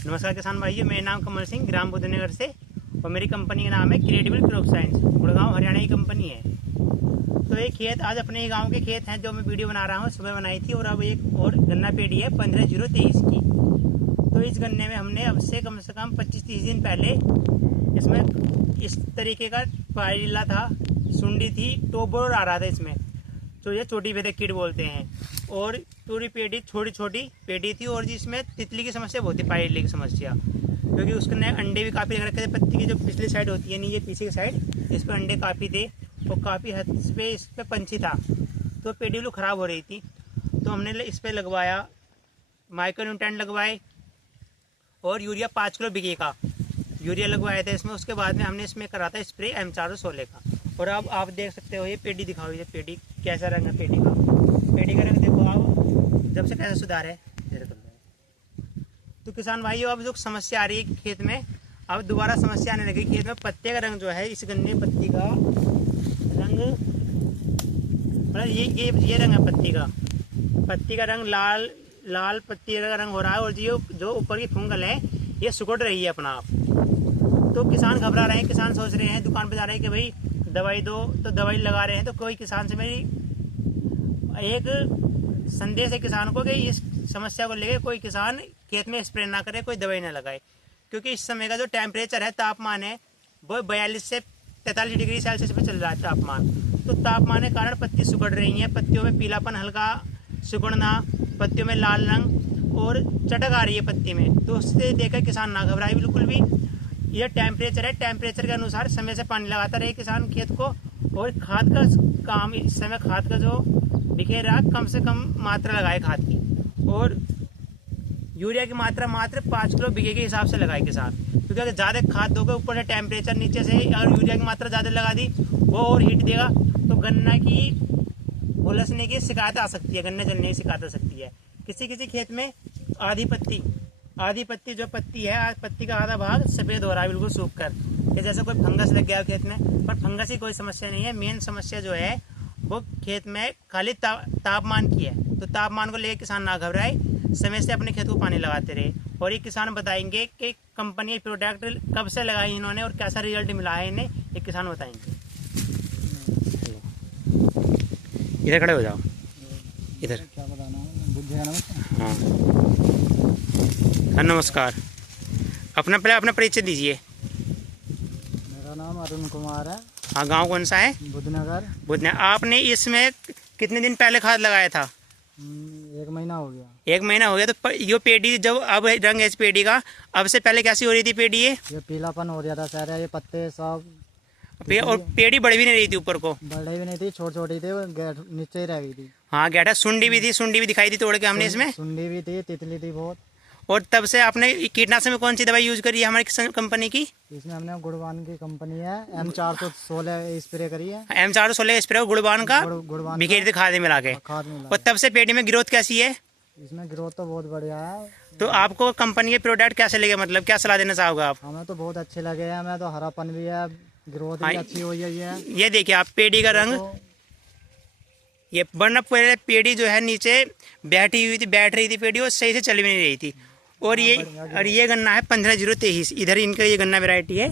नमस्कार किसान भाइयों, मेरा नाम कमल सिंह, ग्राम बुद्धनगर से, और मेरी कंपनी का नाम है credible crop science, Gurgaon Haryana की कंपनी है। तो एक खेत आज अपने ही गांव के खेत हैं जो मैं वीडियो बना रहा हूं, सुबह बनाई थी, और अब एक और गन्ना पेड़ी है 15-0-23 की। तो इस गन्ने में हमने अब से कम 25-30 दिन पहले इसमें इस तरीके का पायरिल्ला था, सुंडी थी, टोबर आ रहा था इसमें, तो ये छोटी भेदक कीट बोलते हैं। और पूरी पेड़ी छोटी छोटी पेड़ी थी, और जिसमें तितली की समस्या बहुत थी, पायरिल्ले की समस्या, क्योंकि उसके अंडे भी काफ़ी लग रखे थे। पत्ती की जो पिछली साइड होती है, नीचे पीछे की साइड, इस पर अंडे काफ़ी थे और काफ़ी हद पे इस पर पंछी था, तो पेड़ी बिल्कुल ख़राब हो रही थी। तो हमने इस पर लगवाया माइक्रो न्यूट्रेंट लगवाए और यूरिया 5 किलो बीघे का यूरिया लगवाया था इसमें। उसके बाद में हमने इसमें करा था स्प्रे M416 का। और अब आप देख सकते हो, ये पेड़ी दिखाओ, ये पेड़ी कैसा रंग है पेड़ी का। पेड़ी का रंग देखो आप, जब से कैसा सुधार है। तो किसान भाइयों, अब जो समस्या आ रही है खेत में, अब दोबारा समस्या आने लगी खेत में। पत्ते का रंग जो है, इस गन्ने पत्ती का रंग, मतलब ये रंग है पत्ती का रंग लाल पत्ती का रंग हो रहा है। और जो ऊपर की फंगल है, ये सुकड़ रही है अपना आप। तो किसान घबरा रहे हैं, किसान सोच रहे हैं, दुकान पे जा रहे हैं कि भाई दवाई दो, तो दवाई लगा रहे हैं। तो कोई किसान से मेरी एक संदेश है किसान को कि इस समस्या को लेकर कोई किसान खेत में स्प्रे ना करे, कोई दवाई ना लगाए, क्योंकि इस समय का जो टेम्परेचर है, तापमान है, वो 42 से 43 डिग्री सेल्सियस पे चल रहा है तापमान। तो तापमान के कारण पत्ती सुकड़ रही है, पत्तियों में पीलापन, हल्का सिकुड़ना, पत्तियों में लाल रंग और चटक आ रही है पत्ती में। तो उससे देखकर किसान ना घबराए बिल्कुल भी। यह टेम्परेचर है, टेम्परेचर के अनुसार समय से पानी लगाता रहे किसान खेत को। और खाद का काम, इस समय खाद का जो दिखे रहा, कम से कम मात्रा लगाए खाद की। और यूरिया की मात्रा मात्र 5 किलो बीघे के हिसाब से लगाए किसान, क्योंकि अगर ज़्यादा खाद दोगे, ऊपर से टेम्परेचर नीचे से अगर यूरिया की मात्रा ज़्यादा लगा दी, वो और हीट देगा, तो गन्ना की उलझने की शिकायत आ सकती है, गन्ने जलने की शिकायत आ सकती है। किसी खेत में आधी पत्ती जो पत्ती है, पत्ती का आधा भाग सफ़ेद हो रहा है बिल्कुल सूख कर, कि जैसे कोई फंगस लग गया खेत में। पर फंगस की कोई समस्या नहीं है, मेन समस्या जो है वो खेत में खाली तापमान की है। तो तापमान को लेकर किसान ना घबराए, समय से अपने खेत को पानी लगाते रहे। और ये किसान बताएंगे कि कंपनी प्रोडक्ट कब से लगाई इन्होंने और कैसा रिजल्ट मिला है इन्हें, ये किसान बताएंगे। इधर खड़े हो जाओ, इधर क्या बताना। हाँ नमस्कार, पहले अपना परिचय दीजिए। मेरा नाम अरुण कुमार है। हाँ, गांव कौन सा है? बुद्धनगर। आपने इसमें कितने दिन पहले खाद लगाया था? 1 महीना हो गया। 1 महीना हो गया। तो ये पेड़ी जब अब रंग है इस पेड़ी का, अब से पहले कैसी हो रही थी पेड़ी? ये पीलापन हो रहा था सारा, ये पत्ते सब, और पेड़ी बढ़ भी नहीं रही थी, ऊपर को बढ़े भी नहीं थी, छोटी थी, नीचे ही रह गई थी। हाँ, गैठा सुंडी भी थी, सुंडी भी दिखाई थी तोड़ के हमने इसमें। सुंडी भी थी, तितली थी बहुत। और तब से आपने कीटनाशक में कौन सी दवाई यूज करी है हमारी कंपनी की? इसमें हमने गुड़बान की कंपनी है, M416 स्प्रे करी है। M416 स्प्रे गुड़बान का बिखेर दी खाद मिला के। और तब से पेड़ी में ग्रोथ कैसी है? इसमें ग्रोथ तो बहुत बढ़िया है। तो आपको कंपनी के प्रोडक्ट कैसे लगे, मतलब क्या सलाह देना चाहोगे आप? हमें तो बहुत अच्छे लगे हैं, हमें तो हरापन भी है, ग्रोथ भी अच्छी हुई है। ये देखिए आप पेड़ी का रंग, ये वरना पहले पेड़ी जो है नीचे बैठ रही थी पेड़ी, और सही से चल भी नहीं रही थी। और ये गन्ना है 15-0-23, इधर इनका ये गन्ना वैरायटी है।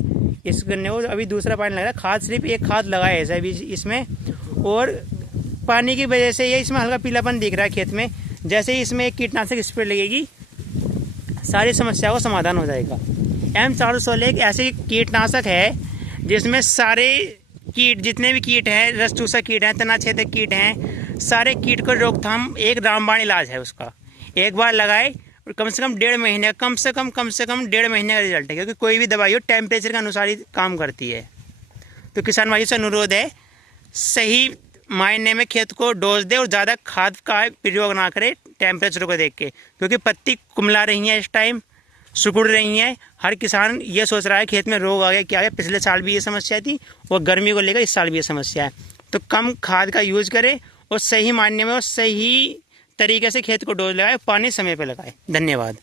इस गन्ने को अभी दूसरा पानी लग रहा है, खाद सिर्फ एक खाद लगा है ऐसा अभी इसमें। और पानी की वजह से ये इसमें हल्का पीलापन दिख रहा है खेत में। जैसे ही इसमें एक कीटनाशक स्प्रे लगेगी, सारी समस्या का समाधान हो जाएगा। M416 एक ऐसे कीटनाशक है जिसमें सारे कीट, जितने भी कीट हैं, रस चूसक कीट हैं, तना छेदक कीट हैं, सारे कीट को रोकथाम, एक रामबाण इलाज है उसका। एक बार लगाए और कम से कम 1.5 महीने, कम से कम 1.5 महीने का रिजल्ट है, क्योंकि कोई भी दवाई हो टेम्परेचर के अनुसार ही काम करती है। तो किसान भाइयों से अनुरोध है, सही मायने में खेत को डोज दे और ज़्यादा खाद का प्रयोग ना करे टेम्परेचर को देख के, क्योंकि पत्ती कुमला रही है, इस टाइम सुकुड़ रही हैं। हर किसान ये सोच रहा है खेत में रोग आ गया, क्या है। पिछले साल भी ये समस्या थी, और गर्मी को लेकर इस साल भी ये समस्या है। तो कम खाद का यूज़ करें और सही मायने में और सही तरीके से खेत को डोज लगाए, पानी समय पर लगाए। धन्यवाद।